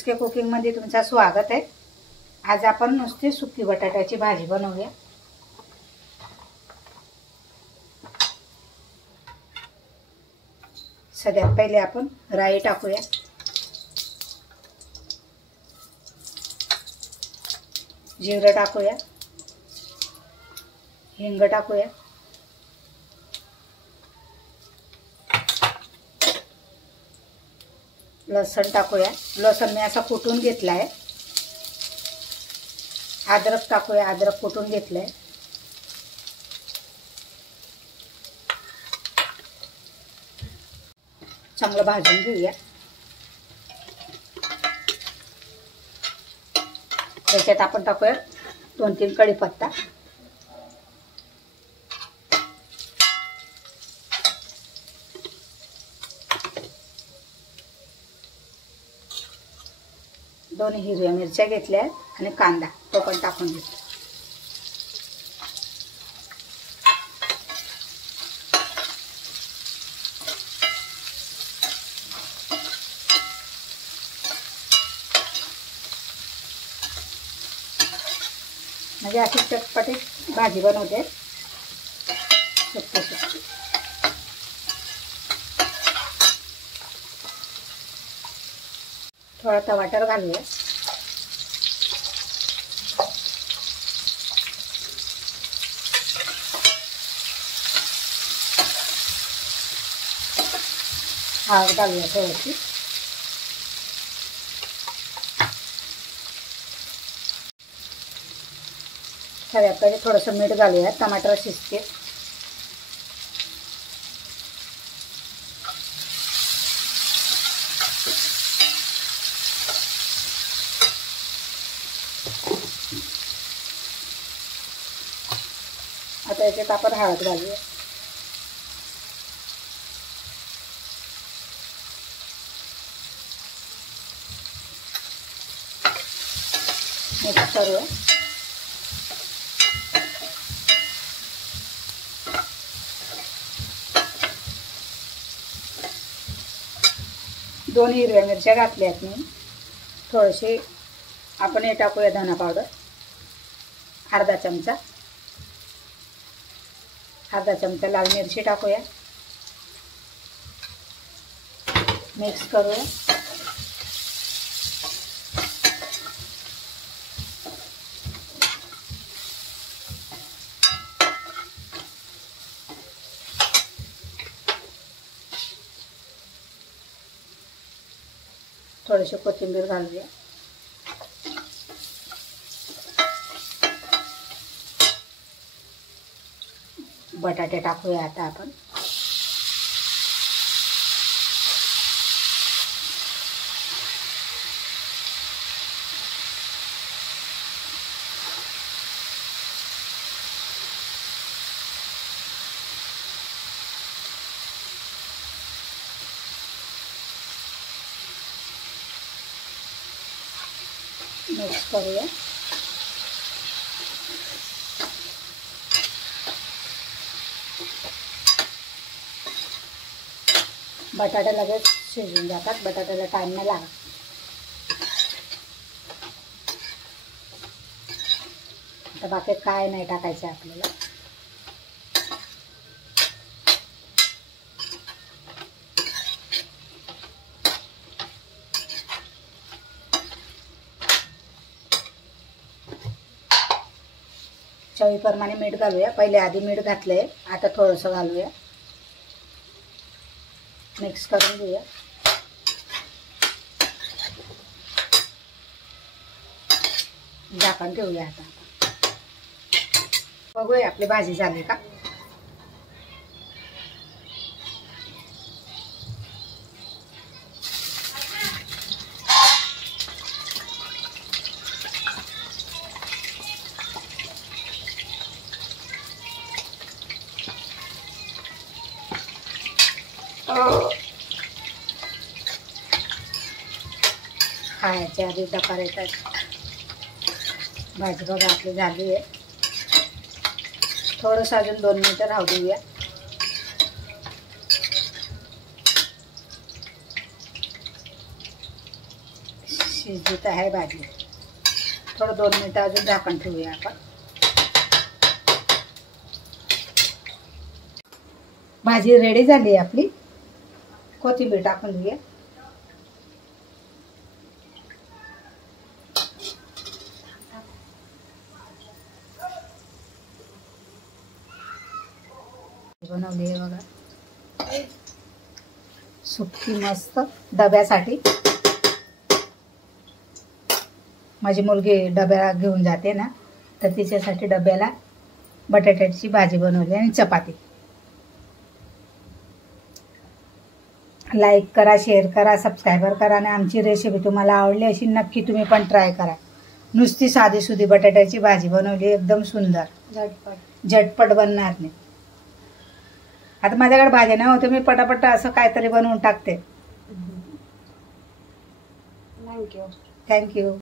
SK कुकिंगमध्ये तुमचं स्वागत आहे। आज आपण नुसती सुकी बटाट्याची भाजी बनवूया। सगळ्यात पहिले आपण राई टाकूया, जिरं टाकूया, हिंग टाकूया, लसण टाकूया। लसण मी असा कुटून घेतला आहे। अद्रक टाकूया, अद्रक कुटून घेतलंय। चांगलं भाजून घेऊया। त्याच्यात आपण टाकूया 2-3 कढीपत्ता, दोन हिरव्या मिरच्या घेतल्या आणि कांदा तो पण टाकून घेतला। म्हणजे अशी चटपटीत भाजी बनवते सुकी सुकी। थोडा टमाटर घालूया, हळद घालूया थोडीशी, सगळ्यात पहिले थोडंसं मीठ घालूया, टमाटर शिजते। आता याच्यात आपण हळद घालूया, मिक्स करूया। दोन हिरव्या मिरच्या घातल्यात मी। थोडेसे आपण हे टाकूया धना पावडर, अर्धा चमचा लाल मिरची टाकूया, मिक्स करूया। थोडीशी कोथिंबीर घालूया, बटाटे टाकूया आता आपण। मिक्स करूया। बटाटे लगेच शिजून जातात, बटाट्याला टाइम नाही लागत। आता बाकी काय नाही टाकायचं आपल्याला। चवीप्रमाणे मीठ घालूया, पहिले आधी मीठ घातलंय, आता थोडंसं घालूया, मिक्स करून घेऊया। झाकण ठेवूया। आता बघूया आपली भाजी झाली का। खायच्या आधी डकार येतात। भाजी बघा आपली झाली आहे। थोडंसं अजून 2 मिनिटं राहू देऊया। शिजत आहे भाजी. थोडं 2 मिनिटं अजून झाकण ठेवूया आपण. भाजी रेडी झाली आहे आपली. कोथिंबीर टाकून देऊया. बनवली आहे बघा सुक्की मस्त डब्यासाठी. माझी मुलगी डब्याला घेऊन जाते ना, तर तिच्यासाठी डब्याला बटाट्याची भाजी बनवली आणि चपाती. लाईक करा, शेअर करा, सबस्क्राईबर करा आणि आमची रेसिपी तुम्हाला आवडली अशी नक्की तुम्ही पण ट्राय करा. नुसती साधी सुधी बटाट्याची भाजी बनवली, एकदम सुंदर झटपट बनणार नाही. आता माझ्याकडे भाजी नाही होते, मी पटापट असं काहीतरी बनवून टाकते. थँक्यू.